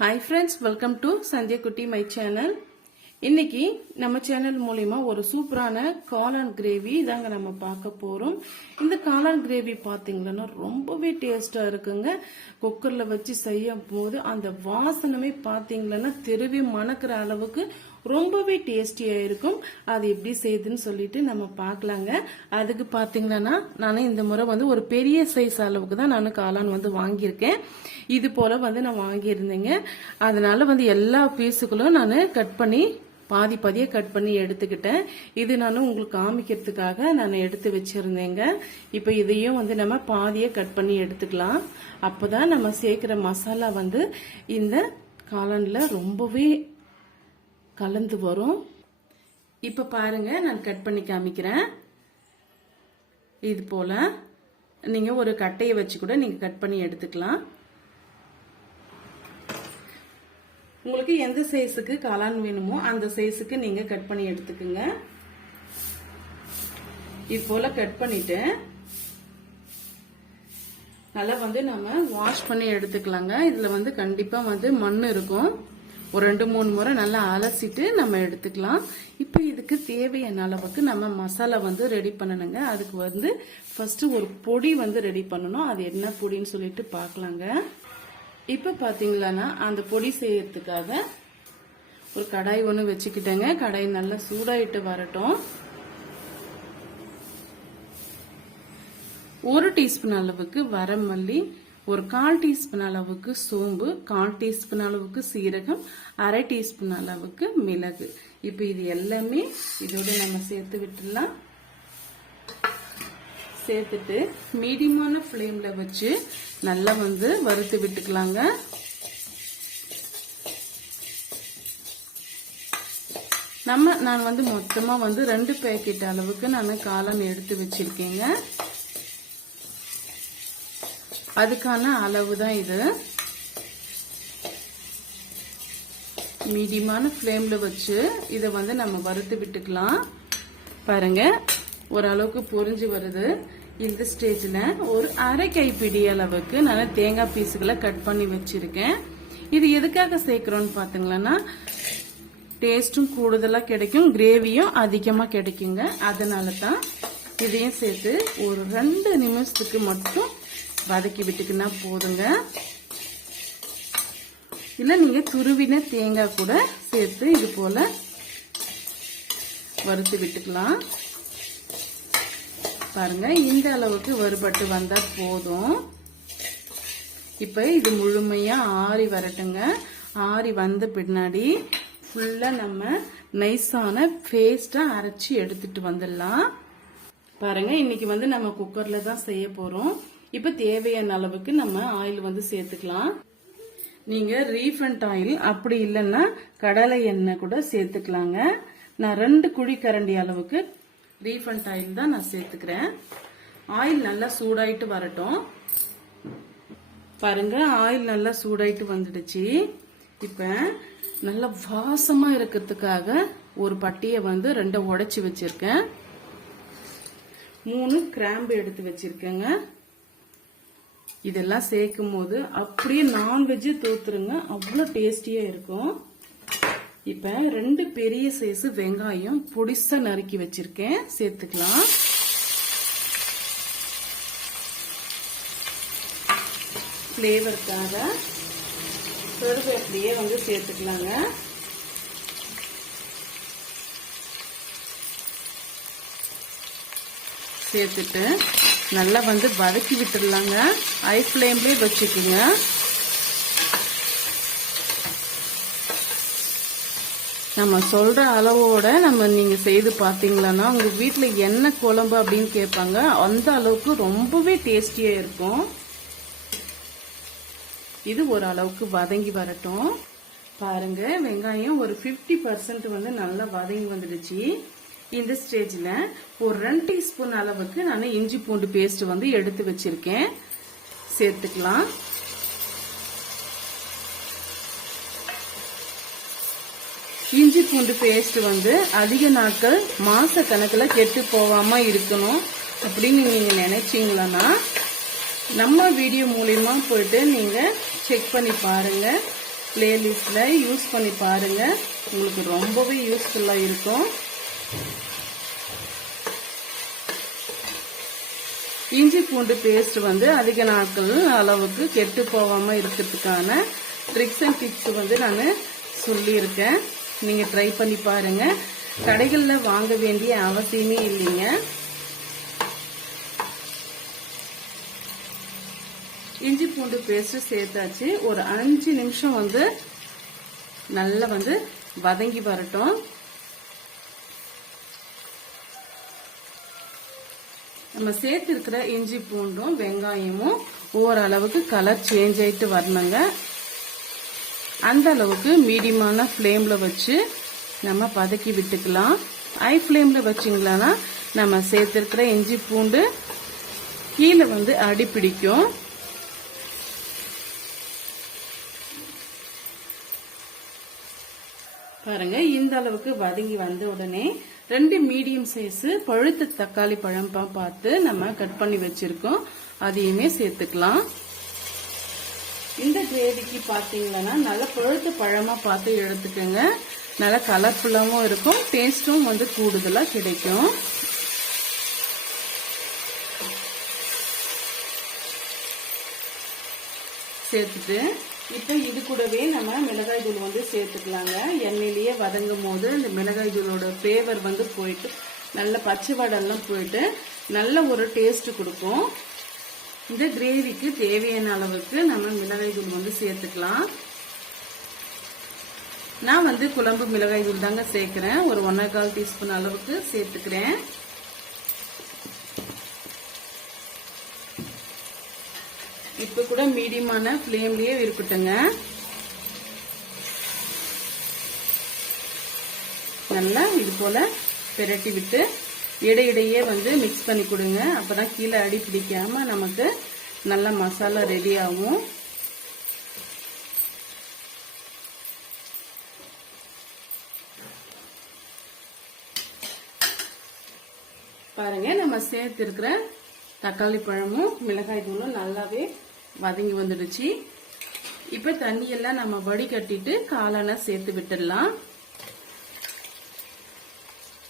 Hi friends welcome to Sandhya குட்டி my channel இன்னைக்கு நம்ம சேனல் மூலியமா ஒரு சூப்பரான காளான் கிரேவி தாங்க நம்ம பார்க்க போறோம். இந்த காளான் கிரேவி பாத்தீங்கன்னா ரொம்பவே டேஸ்டா இருக்குங்க. குக்கர்ல வச்சு செய்யும் போது அந்த வாசனமே பாத்தீங்கன்னா தெருவே மணக்கிற அளவுக்கு ரொம்பவே டேஸ்டியாக இருக்கும். அது எப்படி செய்யுதுன்னு சொல்லிட்டு நம்ம பார்க்கலாங்க. அதுக்கு பார்த்தீங்கன்னா நான் இந்த முறை வந்து ஒரு பெரிய சைஸ் அளவுக்கு தான் நான் காளான் வந்து வாங்கியிருக்கேன். இது போல் வந்து நான் வாங்கியிருந்தேங்க. அதனால் வந்து எல்லா பீஸுகளும் நான் கட் பண்ணி பாதி பாதியாக கட் பண்ணி எடுத்துக்கிட்டேன். இது நான் உங்களுக்கு காமிக்கிறதுக்காக நான் எடுத்து வச்சுருந்தேங்க. இப்போ இதையும் வந்து நம்ம பாதியை கட் பண்ணி எடுத்துக்கலாம். அப்போதான் நம்ம சேர்க்குற மசாலா வந்து இந்த காலனில் ரொம்பவே கலந்து வரும். இப்போ பாருங்க நான் கட் பண்ணி காமிக்கிறேன். இது போல. நீங்க ஒரு கட்டையை வச்சு கூட நீங்க கட் பண்ணி எடுத்துக்கலாம். உங்களுக்கு எந்த சைஸுக்கு காளான் வேணுமோ அந்த சைஸுக்கு நீங்க கட் பண்ணி எடுத்துக்குங்க. இது கட் பண்ணிட்டு நல்லா வந்து நம்ம வாஷ் பண்ணி எடுத்துக்கலாங்க. இதுல வந்து கண்டிப்பா வந்து மண் இருக்கும். ஒரு ரெண்டு மூணு முறை நல்லா அலசிட்டு நம்ம எடுத்துக்கலாம். இப்போ இதுக்கு தேவையான அளவுக்கு நம்ம மசாலா வந்து ரெடி பண்ணணுங்க. அதுக்கு வந்து ஃபர்ஸ்ட் ஒரு பொடி வந்து ரெடி பண்ணணும். அது என்ன பொடின்னு சொல்லிட்டு பார்க்கலாங்க. இப்போ பார்த்தீங்களான்னா அந்த பொடி செய்யறதுக்காக ஒரு கடாய் ஒன்று வச்சுக்கிட்டேங்க. கடாய் நல்லா சூடாயிட்டு வரட்டும். ஒரு டீஸ்பூன் அளவுக்கு வரமல்லி ஒரு கால் டீஸ்பூன் அளவுக்கு சோம்பு கால் டீஸ்பூன் அளவுக்கு சீரகம் அரை டீஸ்பூன் அளவுக்கு மிளகு. இப்போ இது எல்லாமே இதோட நம்ம சேர்த்து விட்டுடலாம். சேர்த்துட்டு மீடியமான ஃப்ளேமில் வச்சு நல்லா வந்து வறுத்து விட்டுக்கலாங்க. நம்ம நான் வந்து மொத்தமாக வந்து ரெண்டு பேக்கெட் அளவுக்கு நான் காளான் எடுத்து வச்சிருக்கேங்க. அதுக்கான அளவு தான் இது. மீடியமான ஃப்ளேமில் வச்சு இதை வந்து நம்ம வறுத்து விட்டுக்கலாம். பாருங்க ஓரளவுக்கு பொறிஞ்சு வருது. இந்த ஸ்டேஜில் ஒரு அரை கைப்பிடி அளவுக்கு நான் தேங்காய் பீஸுகளை கட் பண்ணி வச்சுருக்கேன். இது எதுக்காக சேர்க்குறோன்னு பார்த்தீங்களன்னா டேஸ்ட்டும் கூடுதலாக கிடைக்கும் கிரேவியும் அதிகமாக கிடைக்குங்க. அதனால தான் இதையும் சேர்த்து ஒரு ரெண்டு நிமிஷத்துக்கு மட்டும் வதக்கி விட்டுக்குன்னா போதுங்க. இல்லை நீங்கள் துருவின தேங்காய் கூட சேர்த்து இது போல் வறுத்து விட்டுக்கலாம். பாருங்க இந்த அளவுக்கு வறுபட்டு வந்தால் போதும். இப்போ இது முழுமையாக ஆறி வரட்டுங்க. ஆறி வந்த பின்னாடி ஃபுல்லாக நம்ம நைஸான பேஸ்டா அரைச்சி எடுத்துட்டு வந்துடலாம். பாருங்க இன்னைக்கு வந்து நம்ம குக்கரில் தான் செய்ய போகிறோம் இப்ப தேவையான அளவுக்கு நம்ம ஆயில் வந்து சேர்த்துக்கலாம். நீங்க ரீஃபண்ட் ஆயில் அப்படி இல்லைன்னா கடலை எண்ணெய் கூட சேர்த்துக்கலாங்க. நான் ரெண்டு குழி கரண்டி அளவுக்கு ரீஃபண்ட் ஆயில் தான் நான் சேர்த்துக்கிறேன். ஆயில் நல்லா சூடாயிட்டு வரட்டும். பாருங்க ஆயில் நல்லா சூடாயிட்டு வந்துடுச்சு. இப்ப நல்லா வாசமா இருக்கிறதுக்காக ஒரு பட்டியை வந்து ரெண்டை உடைச்சி வச்சிருக்கேன். மூணு கிராம்பு எடுத்து வச்சிருக்கேங்க. இதெல்லாம் சேர்க்கும் போது அப்படியே நான்வெஜ் தோத்துருங்க. அவ்வளோ டேஸ்டியா இருக்கும். இப்ப ரெண்டு பெரிய சைஸு வெங்காயம் பொடிசா நறுக்கி வச்சிருக்கேன். சேர்த்துக்கலாம். ஃப்ளேவருக்காக கருவேப்பிலையே வந்து சேர்த்துக்கலாங்க. சேர்த்துட்டு நல்லா வந்து வதக்கி விட்டுடலாங்க ஹை ஃப்ளேம்லேயே வச்சுக்கோங்க. நம்ம சொல்கிற அளவோட நம்ம நீங்கள் செய்து பார்த்தீங்களன்னா உங்கள் வீட்டில் என்ன குழம்பு அப்படின்னு கேட்பாங்க. அந்த அளவுக்கு ரொம்பவே டேஸ்டியாக இருக்கும். இது ஒரு அளவுக்கு வதங்கி வரட்டும். பாருங்க வெங்காயம் ஒரு ஃபிஃப்டி பர்சன்ட் வந்து நல்லா வதங்கி வந்துடுச்சு. இந்த ஸ்டேஜில் ஒரு ரெண்டு டீஸ்பூன் அளவுக்கு நான் இஞ்சி பூண்டு பேஸ்ட் வந்து எடுத்து வச்சிருக்கேன். சேர்த்துக்கலாம். இஞ்சி பூண்டு பேஸ்ட் வந்து அதிக நாட்கள் மாச கணக்கில் கெட்டு போகாம இருக்கணும் அப்படின்னு நீங்க நினைச்சீங்களன்னா நம்ம வீடியோ மூலியமா போயிட்டு நீங்க செக் பண்ணி பாருங்க. பிளேலிஸ்ட்ல யூஸ் பண்ணி பாருங்க. உங்களுக்கு ரொம்பவே யூஸ்ஃபுல்லாக இருக்கும். இஞ்சி பூண்டு பேஸ்ட் வந்து அதிக நாட்கள் அளவுக்கு கெட்டு போகாம இருக்கிறதுக்கான ட்ரிக்ஸ் அண்ட் டிப்ஸ் வந்து நான் சொல்லியிருக்கேன். நீங்க ட்ரை பண்ணி பாருங்க. கடைகளில் வாங்க வேண்டிய அவசியமே இல்லைங்க. இஞ்சி பூண்டு பேஸ்ட் சேர்த்தாச்சு. ஒரு அஞ்சு நிமிஷம் வந்து நல்லா வந்து வதங்கி வரட்டும். நம்ம சேர்த்துருக்கிற இஞ்சி பூண்டும் வெங்காயமும் ஓரளவுக்கு கலர் சேஞ்ச் ஆயிட்டு வரணுங்க. அந்த அளவுக்கு மீடியமான ஃப்ளேமில் வச்சு நம்ம பதக்கி விட்டுக்கலாம். ஹை ஃப்ளேமில் வச்சிங்களா நம்ம சேர்த்துருக்கிற இஞ்சி பூண்டு கீழே வந்து அடி பிடிக்கும். பாருங்க இந்த அளவுக்கு வதங்கி வந்த உடனே ரெண்டு மீடியம் சைஸு பழுத்த தக்காளி பழம்பாக பார்த்து நம்ம கட் பண்ணி வச்சுருக்கோம். அதையுமே சேர்த்துக்கலாம். இந்த கிரேவிக்கு பார்த்தீங்கன்னா நல்லா பழுத்த பழமாக பார்த்து எடுத்துக்கோங்க. நல்லா கலர்ஃபுல்லாகவும் இருக்கும். டேஸ்ட்டும் வந்து கூடுதலாக கிடைக்கும். சேர்த்துட்டு இப்போ இது கூடவே நம்ம மிளகாய் தூள் வந்து சேர்த்துக்கலாங்க. எண்ணெயிலேயே வதங்கும் போது இந்த மிளகாய் தூளோட ஃப்ளேவர் வந்து போயிட்டு நல்ல பச்சை வடெல்லாம் போயிட்டு நல்ல ஒரு டேஸ்ட் கொடுக்கும். இந்த கிரேவிக்கு தேவையான அளவுக்கு நம்ம மிளகாய் தூள் வந்து சேர்த்துக்கலாம். நான் வந்து குழம்பு மிளகாய் தூள் தாங்க சேர்க்குறேன். ஒரு ஒன்றே கால் டீஸ்பூன் அளவுக்கு சேர்த்துக்கிறேன். இப்போ கூட மீடியமான ஃப்ளேம்லேயே இருக்கட்டுங்க நல்லா இது போல் பிரட்டி விட்டு இடையிடையே வந்து மிக்ஸ் பண்ணி கொடுங்க. அப்போ தான் கீழே அடி பிடிக்காமல் நமக்கு நல்ல மசாலா ரெடி ஆகும். பாருங்க நம்ம சேர்த்துருக்கிற தக்காளி பழமும் மிளகாய் தூளும் நல்லாவே வதங்கி வந்துடுச்சு. இப்ப தண்ணியெல்லாம் நம்ம வடிகட்டிட்டு காளான சேர்த்து விட்டுடலாம்.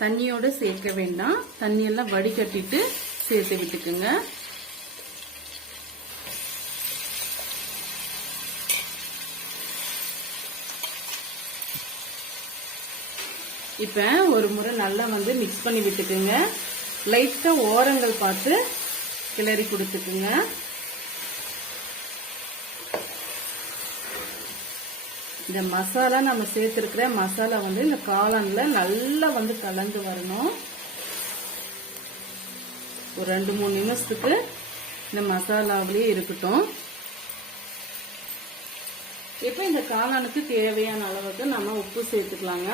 தண்ணியோட சேர்க்க வேண்டாம். தண்ணியெல்லாம் வடிகட்டிட்டு சேர்த்து விட்டுக்குங்க. இப்ப ஒரு முறை நல்லா வந்து மிக்ஸ் பண்ணி விட்டுக்குங்க. லைட்டா ஓரங்கள் பார்த்து கிளறி கொடுத்துக்குங்க. இந்த மசாலா நம்ம சேர்த்துருக்கிற மசாலா வந்து இந்த காளான்ல நல்லா வந்து கலந்து வரணும். ஒரு ரெண்டு மூணு நிமிஷத்துக்கு இந்த மசாலாவிலேயே இருக்கட்டும். இப்போ இந்த காளானுக்கு தேவையான அளவுக்கு நம்ம உப்பு சேர்த்துக்கலாங்க.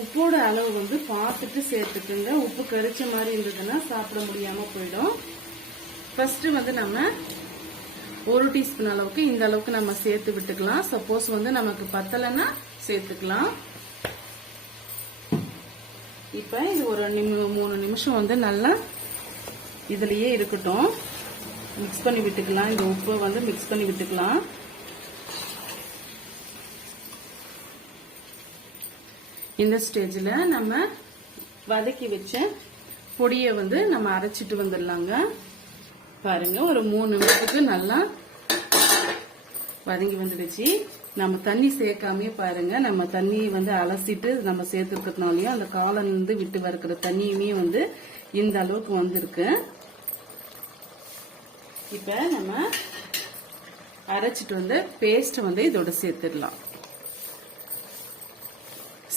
உப்போட அளவு வந்து பார்த்துட்டு சேர்த்துக்குங்க. உப்பு கரிச்ச மாதிரி இருந்ததுன்னா சாப்பிட முடியாம போயிடும். ஃபர்ஸ்ட் வந்து நம்ம ஒரு டீஸ்பூன் அளவுக்கு இந்த அளவுக்கு நம்ம சேர்த்து விட்டுக்கலாம். சப்போஸ் வந்து நமக்கு பத்தலைன்னா சேர்த்துக்கலாம். இப்ப இது ஒரு நிமி- மூணு நிமிஷம் வந்து நல்லா இதுலயே இருக்கட்டும். மிக்ஸ் பண்ணி விட்டுக்கலாம். இந்த உப்பை வந்து மிக்ஸ் பண்ணி விட்டுக்கலாம். இந்த ஸ்டேஜில் நம்ம வதக்கி வச்ச பொடியை வந்து நம்ம அரைச்சிட்டு வந்துடலாங்க. பாருங்க ஒரு மூணு நிமிஷத்துக்கு நல்லா வதங்கி வந்துடுச்சு. நம்ம தண்ணி சேர்க்காமே பாருங்க நம்ம தண்ணி வந்து அலசிட்டு நம்ம சேர்த்துருக்கிறதுனாலயும் அந்த காலன் வந்து விட்டு வறுக்கிற தண்ணியுமே வந்து இந்த அளவுக்கு வந்திருக்கு. இப்ப நம்ம அரைச்சிட்டு வந்து பேஸ்ட் வந்து இதோட சேர்த்துடலாம்.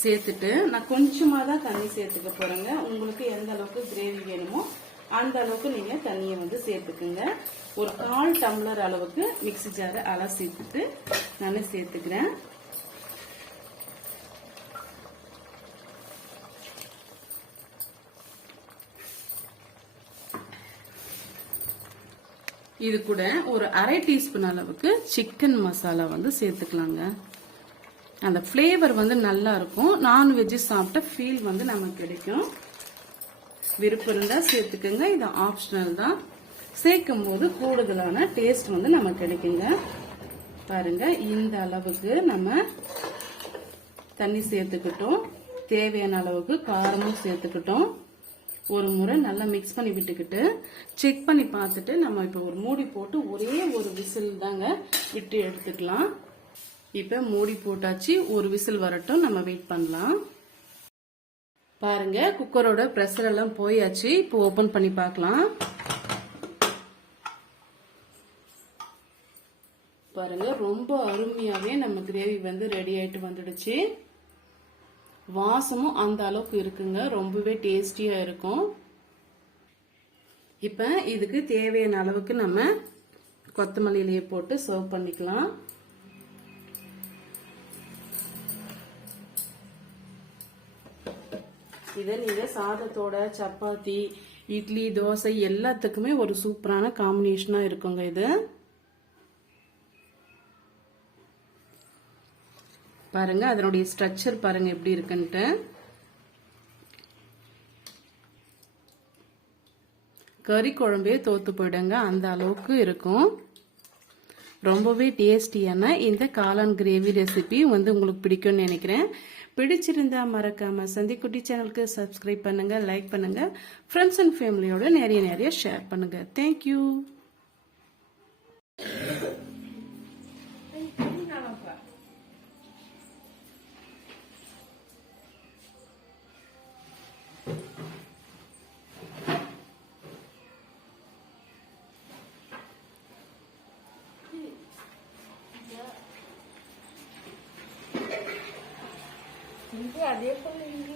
சேர்த்துட்டு நான் கொஞ்சமா தான் தண்ணி சேர்த்துக்க போறேங்க. உங்களுக்கு எந்த அளவுக்கு கிரேவி வேணுமோ அந்த அளவுக்கு நீங்க தண்ணியை வந்து சேர்த்துக்குங்க. ஒரு கால் டம்ளர் அளவுக்கு மிக்ஸி ஜாரை அலசிட்டு நான் சேர்த்துக்கிறேன். இது கூட ஒரு அரை டீஸ்பூன் அளவுக்கு சிக்கன் மசாலா வந்து சேர்த்துக்கலாங்க. அந்த ஃப்ளேவர் வந்து நல்லா இருக்கும். நான்வெஜ்ஜு சாப்பிட்ட ஃபீல் வந்து நமக்கு கிடைக்கும். விருப்பம் இருந்தால் சேர்த்துக்கோங்க. இது ஆப்ஷனல் தான் சேர்க்கும் போது கூடுதலான டேஸ்ட் வந்து நமக்கு கிடைக்குங்க. பாருங்க இந்த அளவுக்கு நம்ம தண்ணி சேர்த்துக்கிட்டோம். தேவையான அளவுக்கு காரமும் சேர்த்துக்கிட்டோம். ஒரு முறை நல்லா மிக்ஸ் பண்ணி விட்டுக்கிட்டு செக் பண்ணி பார்த்துட்டு நம்ம இப்போ ஒரு மூடி போட்டு ஒரே ஒரு விசில் தாங்க விட்டு எடுத்துக்கலாம். இப்போ மூடி போட்டாச்சு ஒரு விசில் வரட்டும். நம்ம வெயிட் பண்ணலாம். பாருங்க குக்கரோட ப்ரெஷர் எல்லாம் போயாச்சு. இப்போ ஓபன் பண்ணி பார்க்கலாம். பாருங்க ரொம்ப அருமையாவே நம்ம கிரேவி வந்து ரெடி ஆயிட்டு வந்துடுச்சு. வாசமும் அந்த அளவுக்கு இருக்குங்க. ரொம்பவே டேஸ்டியா இருக்கும். இப்ப இதுக்கு தேவையான அளவுக்கு நம்ம கொத்தமல்லியிலேயே போட்டு சர்வ் பண்ணிக்கலாம். இதை நீங்கள் சாதத்தோட சப்பாத்தி இட்லி தோசை எல்லாத்துக்குமே ஒரு சூப்பரான காம்பினேஷனாக இருக்குங்க இது. பாருங்க அதனுடைய ஸ்ட்ரக்சர் பாருங்க எப்படி இருக்குன்ட்டு. கறி குழம்பே தோத்து போயிடுங்க அந்த அளவுக்கு இருக்கும். ரொம்பவே டேஸ்டியான இந்த காளான் கிரேவி ரெசிபி வந்து உங்களுக்கு பிடிக்கும்னு நினைக்கிறேன். பிடிச்சிருந்தா மறக்காம சந்திக்குட்டி சேனலுக்கு சப்ஸ்கிரைப் பண்ணுங்க லைக் பண்ணுங்க. ஃப்ரெண்ட்ஸ் அண்ட் ஃபேமிலியோட நிறைய நிறைய ஷேர் பண்ணுங்க. தேங்க்யூ அதே போல இங்கேயும்